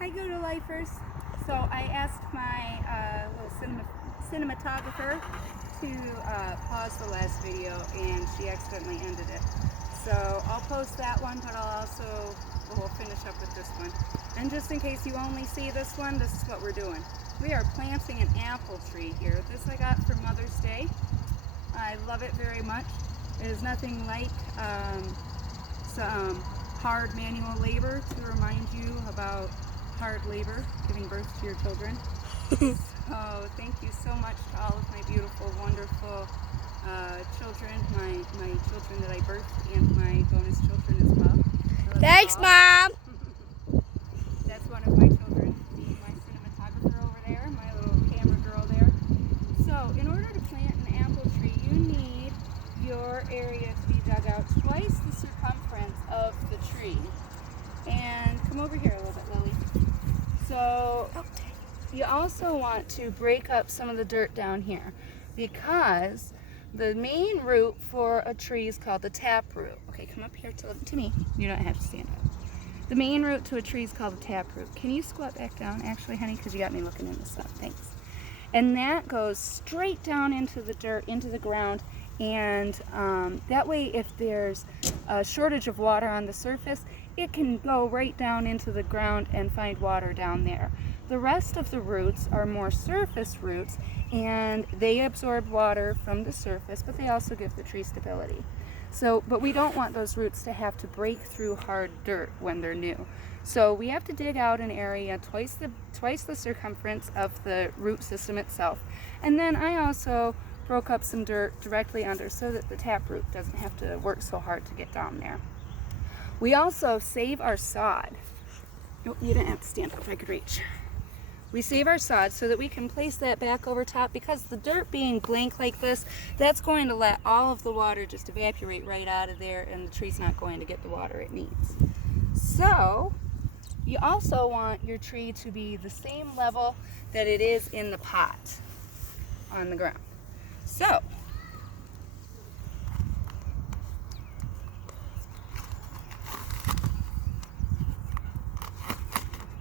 Hi, Go-To Lifers. So I asked my little cinematographer to pause the last video, and she accidentally ended it. So I'll post that one, but we'll finish up with this one. And just in case you only see this one, this is what we're doing. We are planting an apple tree here. This I got for Mother's Day. I love it very much. It is nothing like some hard manual labor to remind you about hard labor, giving birth to your children. So thank you so much to all of my beautiful, wonderful children, my children that I birthed, and my bonus children as well. Thanks, Mom. That's one of my children, my cinematographer over there, my little camera girl there. So in order to plant an apple tree, you need your area to be dug out twice the circumference of the tree. And come over here a little bit, Lily. So you also want to break up some of the dirt down here, because the main root for a tree is called the taproot. Okay, come up here to me. You don't have to stand up. The main root to a tree is called the taproot. Can you squat back down, actually, honey? Because you got me looking in the sun. Thanks. And that goes straight down into the dirt, into the ground, and that way if there's a shortage of water on the surface, it can go right down into the ground and find water down there. The rest of the roots are more surface roots, and they absorb water from the surface, but they also give the tree stability. But we don't want those roots to have to break through hard dirt when they're new. So we have to dig out an area twice the circumference of the root system itself. And then I also broke up some dirt directly under so that the taproot doesn't have to work so hard to get down there. We also save our sod. Oh, you didn't have to stand up if I could reach. We save our sod so that we can place that back over top, because the dirt being blank like this, that's going to let all of the water just evaporate right out of there, and the tree's not going to get the water it needs. So you also want your tree to be the same level that it is in the pot on the ground. So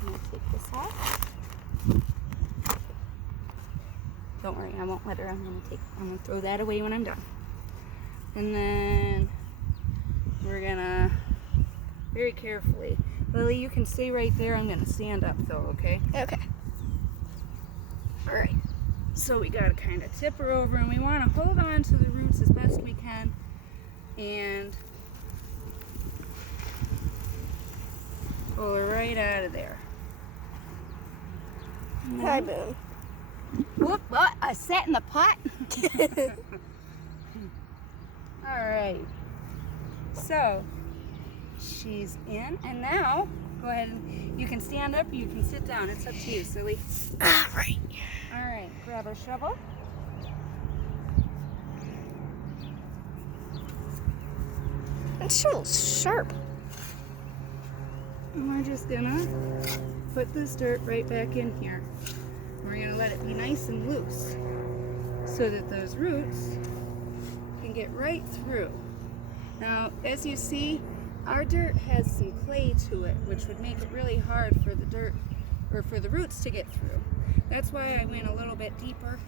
I'm going to take this off. Don't worry, I won't let her. I'm going to throw that away when I'm done. And then we're going to very carefully. Lily, you can stay right there. I'm going to stand up though, okay? Okay. All right. So we got to kind of tip her over, and we want to hold on to the roots as best we can and pull her right out of there. Hi, Boom. Whoop, what? I sat in the pot? All right. So she's in, and now go ahead and you can stand up or you can sit down. It's up to you, silly. All right. All right, grab our shovel. That shovel's sharp. And we're just gonna put this dirt right back in here. We're gonna let it be nice and loose so that those roots can get right through. Now, as you see, our dirt has some clay to it, which would make it really hard for the dirt, or for the roots to get through. That's why I went a little bit deeper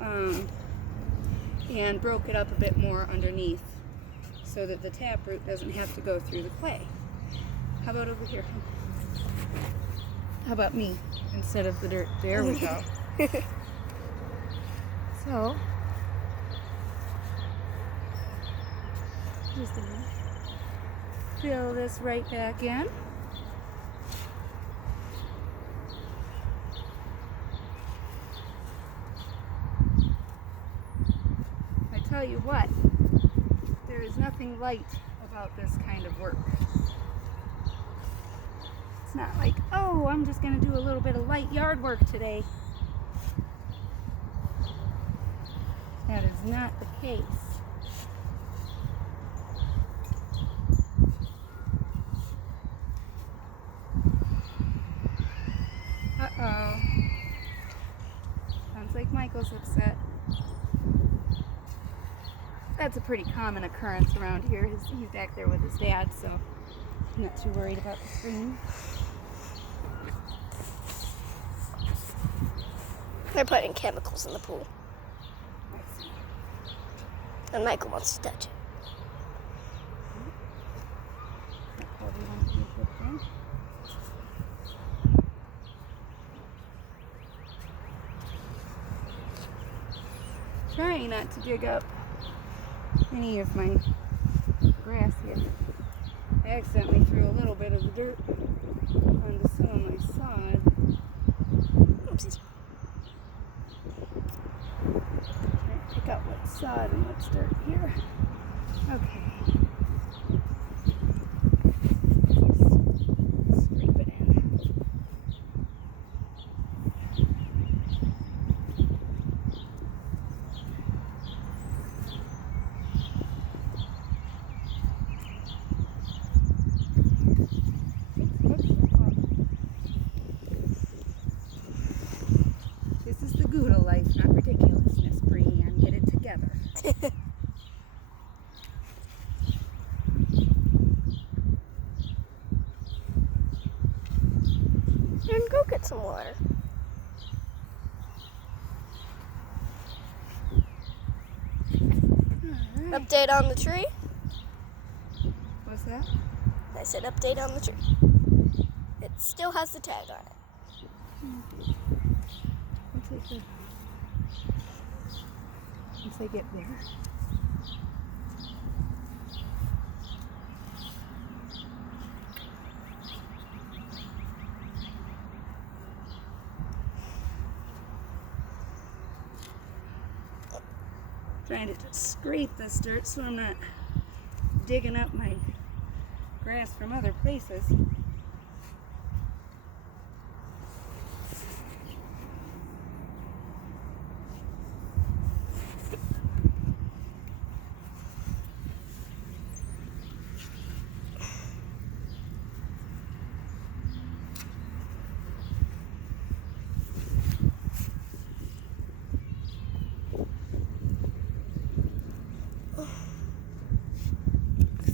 and broke it up a bit more underneath so that the taproot doesn't have to go through the clay. How about over here? How about me instead of the dirt? There we go. So, just gonna fill this right back in. I tell you what, there is nothing light about this kind of work. It's not like, oh, I'm just going to do a little bit of light yard work today. That is not the case. Uh-oh. Sounds like Michael's upset. That's a pretty common occurrence around here. He's back there with his dad, so I'm not too worried about the screen. They're putting chemicals in the pool. I see. And Michael wants to touch it. That probably won't be a good thing. Trying not to dig up any of my grass here. I accidentally threw a little bit of the dirt onto some of my sod. Oopsies. Trying to pick out what's sod and what's dirt here. Okay. Scrape it in. This is the Gouda life, not ridiculousness, Brienne. Get it together. Then go get some water. Alright. Update on the tree. What's that? I said update on the tree. It still has the tag on it. I'll take the. Once I get there. Trying to just scrape this dirt so I'm not digging up my grass from other places.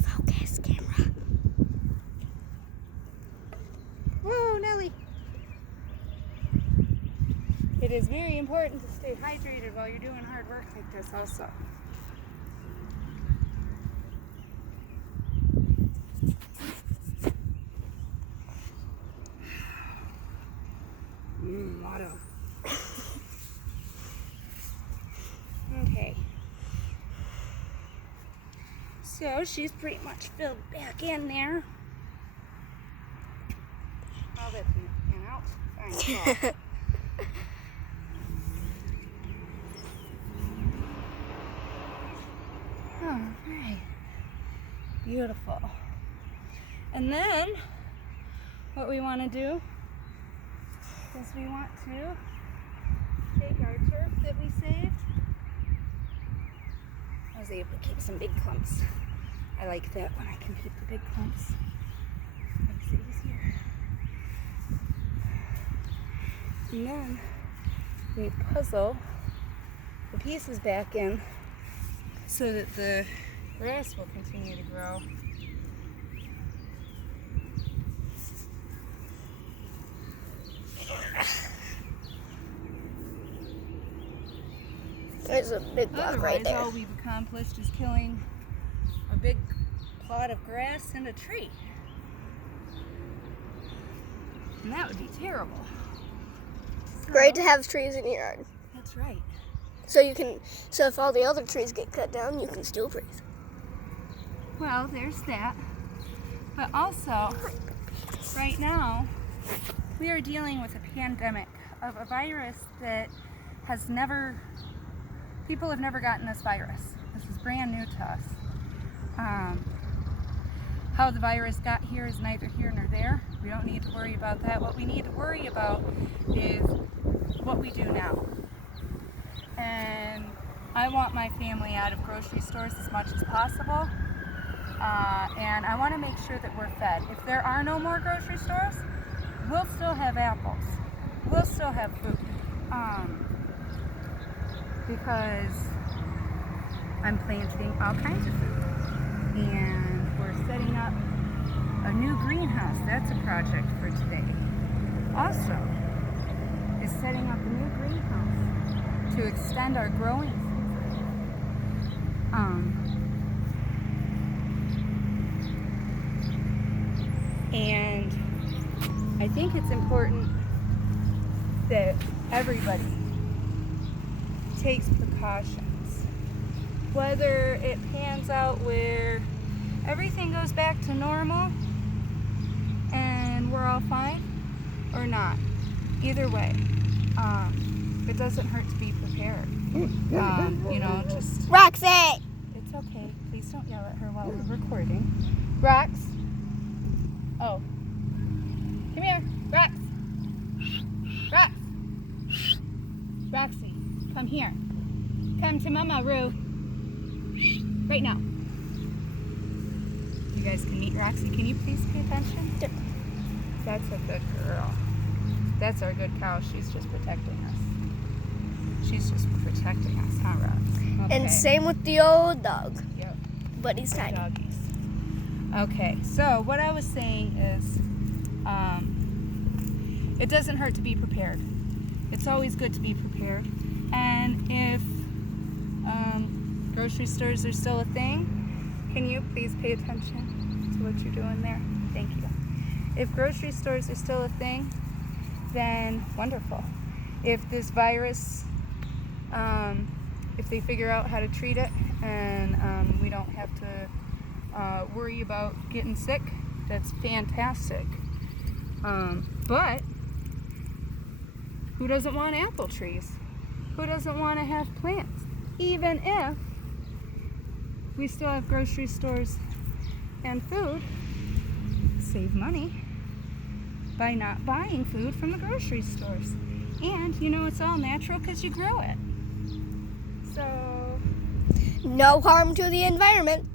Focus, camera. Whoa, Nelly! It is very important to stay hydrated while you're doing hard work like this also. Water. Okay. So she's pretty much filled back in there. All that's gonna pan out. Fine. Call. All right. Beautiful. And then what we want to do is we want to take our turf that we saved. I was able to keep some big clumps. I like that when I can keep the big clumps. Makes it easier. And then we puzzle the pieces back in so that the grass will continue to grow. There's a big block right Otherwise, there. all we've accomplished is killing a big plot of grass and a tree. And that would be terrible. So, Great to have trees in your yard. That's right. So if all the other trees get cut down, you can still breathe. Well, there's that. But also, right now, we are dealing with a pandemic of a virus that people have never gotten this virus. This is brand new to us. How the virus got here is neither here nor there. We don't need to worry about that. What we need to worry about is what we do now. And I want my family out of grocery stores as much as possible. And I want to make sure that we're fed. If there are no more grocery stores, we'll still have apples. We'll still have fruit. Because I'm planting all kinds of food. And we're setting up a new greenhouse. That's a project for today. Also, is setting up a new greenhouse to extend our growing season. And I think it's important that everybody takes precautions. Whether it pans out where everything goes back to normal and we're all fine or not. Either way, it doesn't hurt to be prepared. Just... Roxy! It's okay. Please don't yell at her while we're recording. Rox? Oh. Come here. Rox! Rox! Roxy, come here. Come to Mama, Roo. Right now. You guys can meet Roxy. Can you please pay attention? Yep. That's a good girl. That's our good cow. She's just protecting us. She's just protecting us, huh, Rox? Okay. And same with the old dog. Yep. But he's tiny. Doggies. Okay, so what I was saying is, it doesn't hurt to be prepared. It's always good to be prepared. And if grocery stores are still a thing, can you please pay attention to what you're doing there? Thank you. If grocery stores are still a thing, then wonderful. If this virus, if they figure out how to treat it and we don't have to worry about getting sick, that's fantastic. But who doesn't want apple trees? Who doesn't want to have plants? Even if we still have grocery stores and food, save money by not buying food from the grocery stores. And it's all natural because you grow it. So No harm to the environment.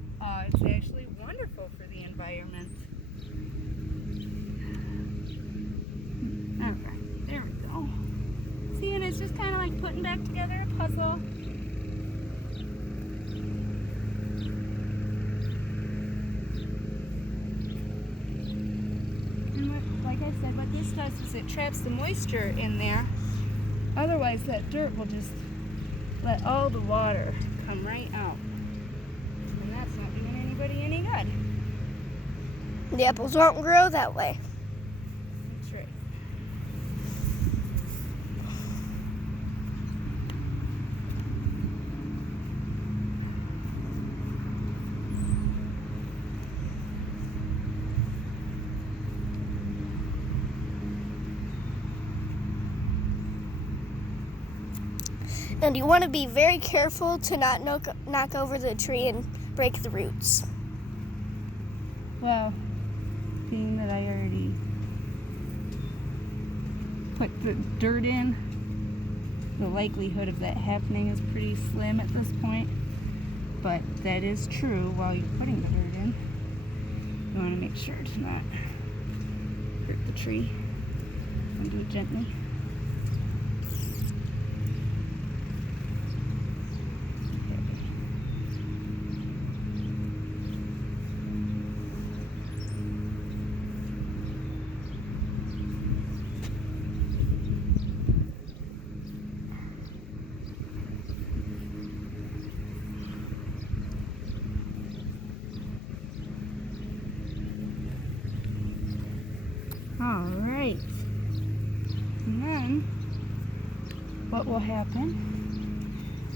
it's actually wonderful for the environment. Alright, there we go. See, and it's just kind of like putting back together a puzzle. Like I said, what this does is it traps the moisture in there. Otherwise, that dirt will just let all the water come right out. And that's not doing anybody any good. The apples won't grow that way. That's right. And you want to be very careful to not knock over the tree and break the roots. Well, being that I already put the dirt in, the likelihood of that happening is pretty slim at this point. But that is true while you're putting the dirt in. You want to make sure to not hurt the tree. And do it gently. All right, and then what will happen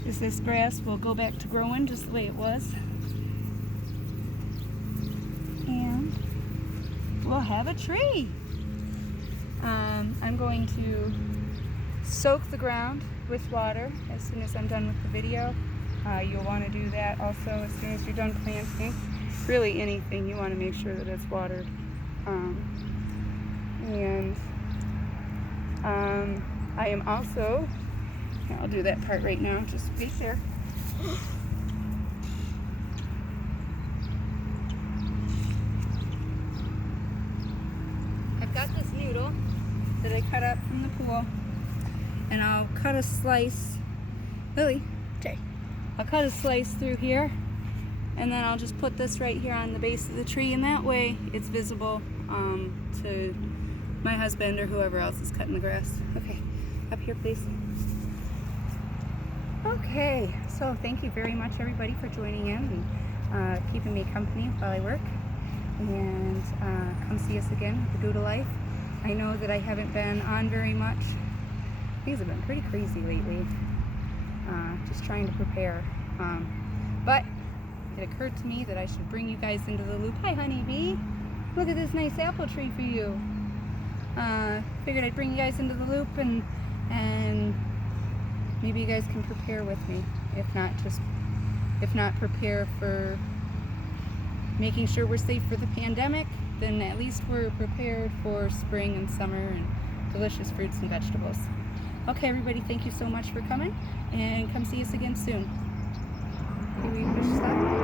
is this grass will go back to growing just the way it was, and we'll have a tree. I'm going to soak the ground with water as soon as I'm done with the video. You'll want to do that also as soon as you're done planting. Really anything, you want to make sure that it's watered. And I am also, I'll do that part right now, just be sure. I've got this noodle that I cut up from the pool, and I'll cut a slice, Lily, Okay. I'll cut a slice through here, and then I'll just put this right here on the base of the tree, and that way it's visible to my husband or whoever else is cutting the grass. Okay, Up here, please. Okay, so thank you very much, everybody, for joining in and keeping me company while I work. And come see us again at the Gouda Life. I know that I haven't been on very much. Things have been pretty crazy lately. Just trying to prepare. But it occurred to me that I should bring you guys into the loop. Hi, honeybee. Look at this nice apple tree for you. Figured I'd bring you guys into the loop and maybe you guys can prepare with me. If not prepare for making sure we're safe for the pandemic, then at least we're prepared for spring and summer and delicious fruits and vegetables. Okay, everybody, thank you so much for coming, and come see us again soon. Okay, will you push stop?